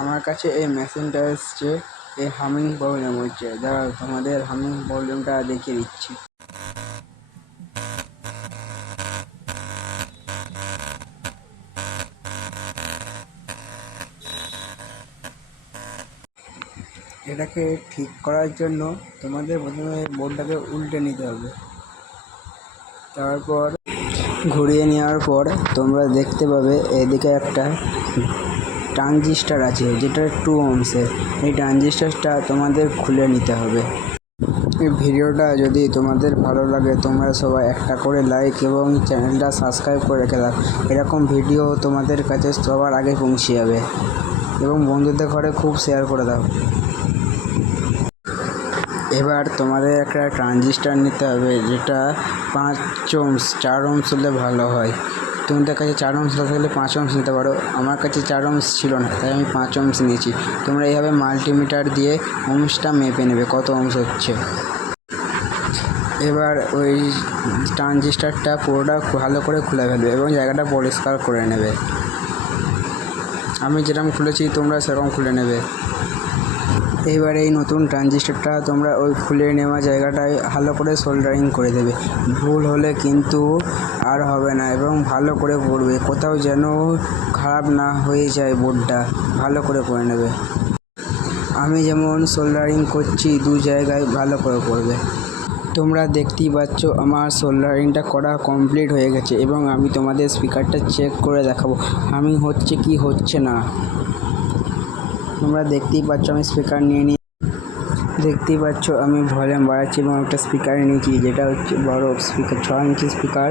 আমার কাছে এই মেশিনটা এসছে, এই হামিং প্রবলেম হচ্ছে। দাঁড়াও তোমাদের হামিং প্রবলেমটা দেখিয়ে দিচ্ছি। এটাকে ঠিক করার জন্য তোমাদের প্রথমে বোর্ডটাকে উল্টে নিতে হবে। তারপর ঘুরিয়ে নেওয়ার পর তোমরা দেখতে পাবে এদিকে একটা ট্রানজিস্টার আছে, যেটা 2 ohms-এর। এই ট্রানজিস্টারটা তোমাদের খুলে নিতে হবে। এই ভিডিওটা যদি তোমাদের ভালো লাগে তোমরা সবাই একটা করে লাইক এবং চ্যানেলটা সাবস্ক্রাইব করে রেখে দাও। এরকম ভিডিও তোমাদের কাছে সবার আগে পৌঁছে যাবে এবং বন্ধুদের ঘরে খুব শেয়ার করে দাও। এবার তোমাদের একটা ট্রানজিস্টার নিতে হবে, যেটা 5 ohms 4 ohms হলে ভালো হয়। তোমাদের কাছে 4 ohms না থাকলে 5 ohms নিতে পারো। আমার কাছে 4 ohms ছিল না, তাই আমি 5 ohms নিয়েছি। তোমরা এইভাবে মাল্টিমিটার দিয়ে ohmsটা মেপে নেবে কত ohms হচ্ছে। এবার ওই ট্রানজিস্টারটা পুরোটা ভালো করে খুলে ফেলবে এবং জায়গাটা পরিষ্কার করে নেবে। আমি যেরকম খুলেছি তোমরা সেরকম খুলে নেবে। এবার এই নতুন ট্রানজিস্টারটা তোমরা ওই খুলে নেওয়া জায়গাটায় ভালো করে সোল্ডারিং করে দেবে। ভুল হলে কিন্তু আর হবে না এবং ভালো করে পড়বে, কোথাও যেন খারাপ না হয়ে যায় বোর্ডটা, ভালো করে করে নেবে। আমি যেমন সোল্ডারিং করছি 2 জায়গায় ভালো করে করবে। তোমরা দেখতেই পাচ্ছ আমার সোল্ডারিংটা করা কমপ্লিট হয়ে গেছে এবং আমি তোমাদের স্পিকারটা চেক করে দেখাবো আমি হচ্ছে কি হচ্ছে না। তোমরা দেখতেই পাচ্ছ আমি স্পিকার দেখতেই পাচ্ছ আমি ভলিউম বাড়াচ্ছি এবং একটা স্পিকার নিয়েছি, যেটা হচ্ছে বড় স্পিকার, 6 ইঞ্চি স্পিকার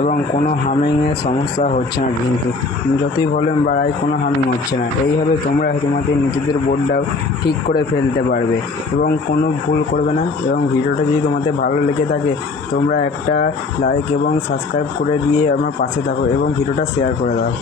এবং কোনো হামিংয়ের সমস্যা হচ্ছে না। কিন্তু যতই ভলিউম বাড়াই কোনো হামিং হচ্ছে না। এইভাবে তোমরা তোমাদের নিজেদের বোর্ডটাও ঠিক করে ফেলতে পারবে এবং কোনো ভুল করবে না। এবং ভিডিওটা যদি তোমাদের ভালো লেগে থাকে তোমরা একটা লাইক এবং সাবস্ক্রাইব করে দিয়ে আমার পাশে থাকো এবং ভিডিওটা শেয়ার করে দাও।